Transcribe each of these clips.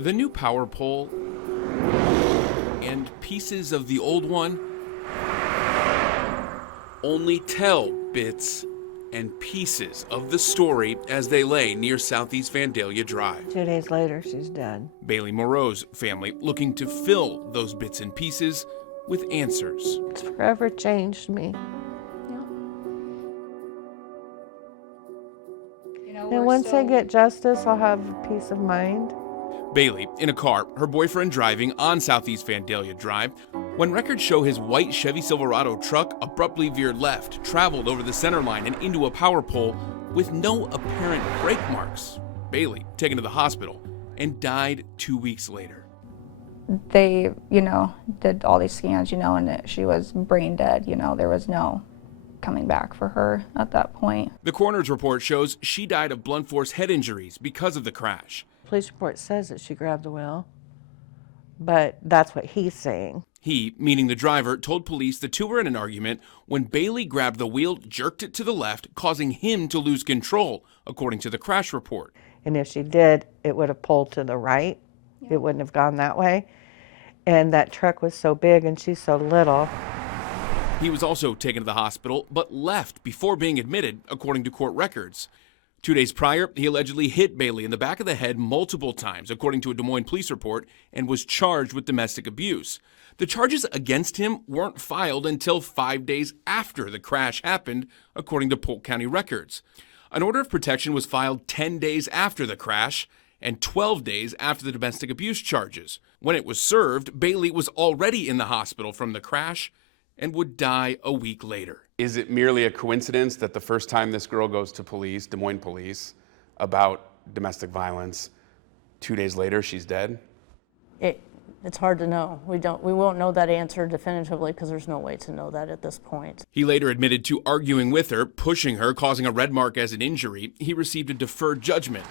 The new power pole and pieces of the old one only tell bits and pieces of the story as they lay near Southeast Vandalia Drive. 2 days later, she's dead. Bailey Moreau's family looking to fill those bits and pieces with answers. It's forever changed me. And once I get justice, I'll have peace of mind. Bailey, in a car, her boyfriend driving on Southeast Vandalia Drive, when records show his white Chevy Silverado truck abruptly veered left, traveled over the center line and into a power pole with no apparent brake marks. Bailey taken to the hospital and died 2 weeks later. They, did all these scans, and she was brain dead. There was no coming back for her at that point. The coroner's report shows she died of blunt force head injuries because of the crash. Police report says that she grabbed the wheel, but that's what he's saying. He, meaning the driver, told police the two were in an argument when Bailey grabbed the wheel, jerked it to the left, causing him to lose control, according to the crash report. And if she did, it would have pulled to the right. Yeah. It wouldn't have gone that way. And that truck was so big and she's so little. He was also taken to the hospital, but left before being admitted, according to court records. 2 days prior, he allegedly hit Bailey in the back of the head multiple times, according to a Des Moines police report, and was charged with domestic abuse. The charges against him weren't filed until 5 days after the crash happened, according to Polk County records. An order of protection was filed 10 days after the crash and 12 days after the domestic abuse charges. When it was served, Bailey was already in the hospital from the crash and would die a week later. Is it merely a coincidence that the first time this girl goes to police, Des Moines police, about domestic violence, 2 days later she's dead? It's hard to know. We won't know that answer definitively because there's no way to know that at this point. He later admitted to arguing with her, pushing her, causing a red mark as an injury. He received a deferred judgment.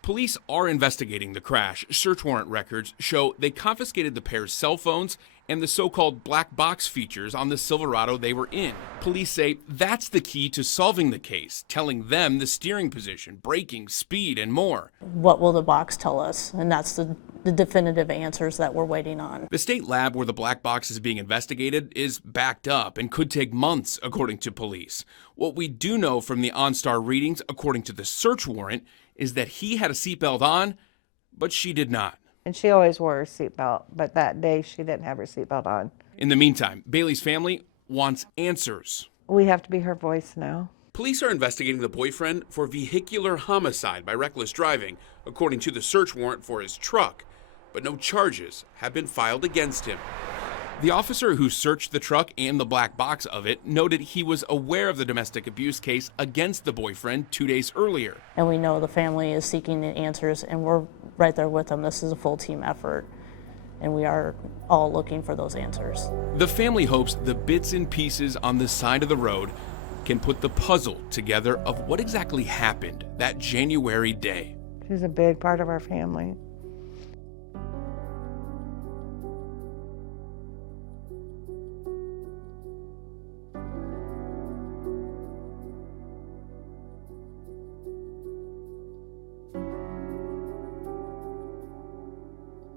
Police are investigating the crash. Search warrant records show they confiscated the pair's cell phones and the so-called black box features on the Silverado they were in. Police say that's the key to solving the case, telling them the steering position, braking, speed, and more. What will the box tell us? And that's the definitive answers that we're waiting on. The state lab where the black box is being investigated is backed up and could take months, according to police. What we do know from the OnStar readings, according to the search warrant, is that he had a seatbelt on, but she did not. And she always wore her seatbelt, but that day she didn't have her seatbelt on. In the meantime, Bailey's family wants answers. We have to be her voice now. Police are investigating the boyfriend for vehicular homicide by reckless driving, according to the search warrant for his truck, but no charges have been filed against him. The officer who searched the truck and the black box of it noted he was aware of the domestic abuse case against the boyfriend 2 days earlier. And we know the family is seeking the answers, and we're right there with them. This is a full team effort, and we are all looking for those answers. The family hopes the bits and pieces on the side of the road can put the puzzle together of what exactly happened that January day. She's a big part of our family.